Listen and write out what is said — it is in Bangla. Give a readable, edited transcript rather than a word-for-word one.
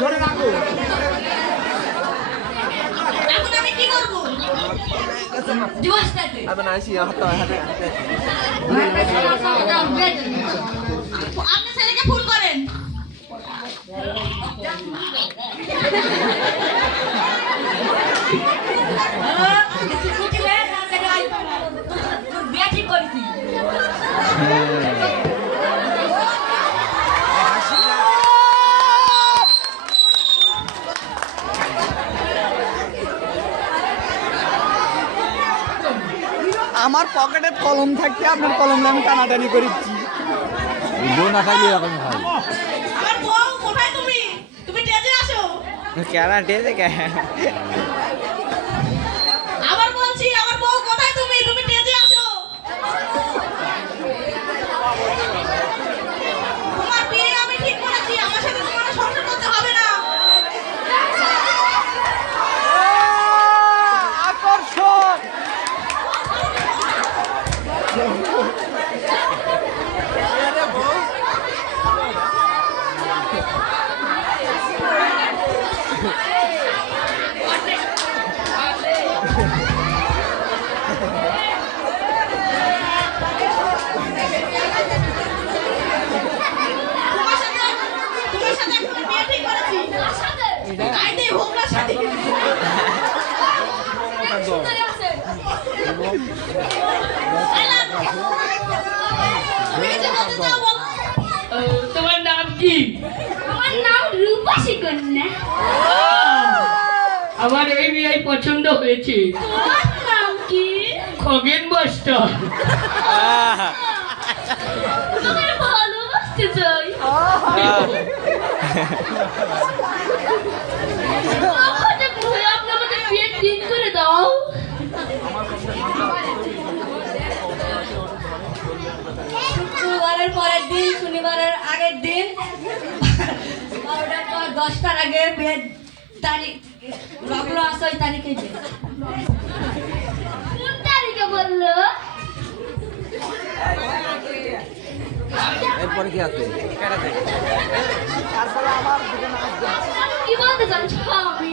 ধরে রাখো। Apa nasi yang hatau hati? আপনি ছেলেকে ফোন করেন। বিয়া ঠিক করেছি। আমার পকেটে কলম থাকতে আপনার কলম আমি টানাটানি করেছি। না খাইলে এরকম হয়। আমার বউ কোথায় তুমি? তুমি টেজে আসো। কেনা টেজে কে? আবার বলছি আমার বউ কোথায় তুমি? তুমি টেজে আসো। তোমার বিয়ে আমি ঠিক করেছি। আমার সাথে তোমার সংসার করতে হবে না। আকর্ষণ। তোমার সাথে এখন বিয়ে ঠিক করেছি। আইতে হোমরা সাথে। তোমার নাম কি? আমার নাম রূপসী কন্যা। আমার এই বিয়ে পছন্দ হয়েছে। তোমার নাম কি? খগেন মাস্টার। তোমার ভালোবাসতে চাই। হঠাৎ করে আপনি আমাদের বিয়ে ঠিক করে দাও। শুক্রবারের পরের দিন, শনিবারের আগের দিন, 12টার পর 10টার আগে বিয়ের তারিখ লগ্ন আছে, ওই তারিখে বিয়ে। কোন তারিখে বললো? এরপরে কি আছে? কি বলতে চাচ্ছ?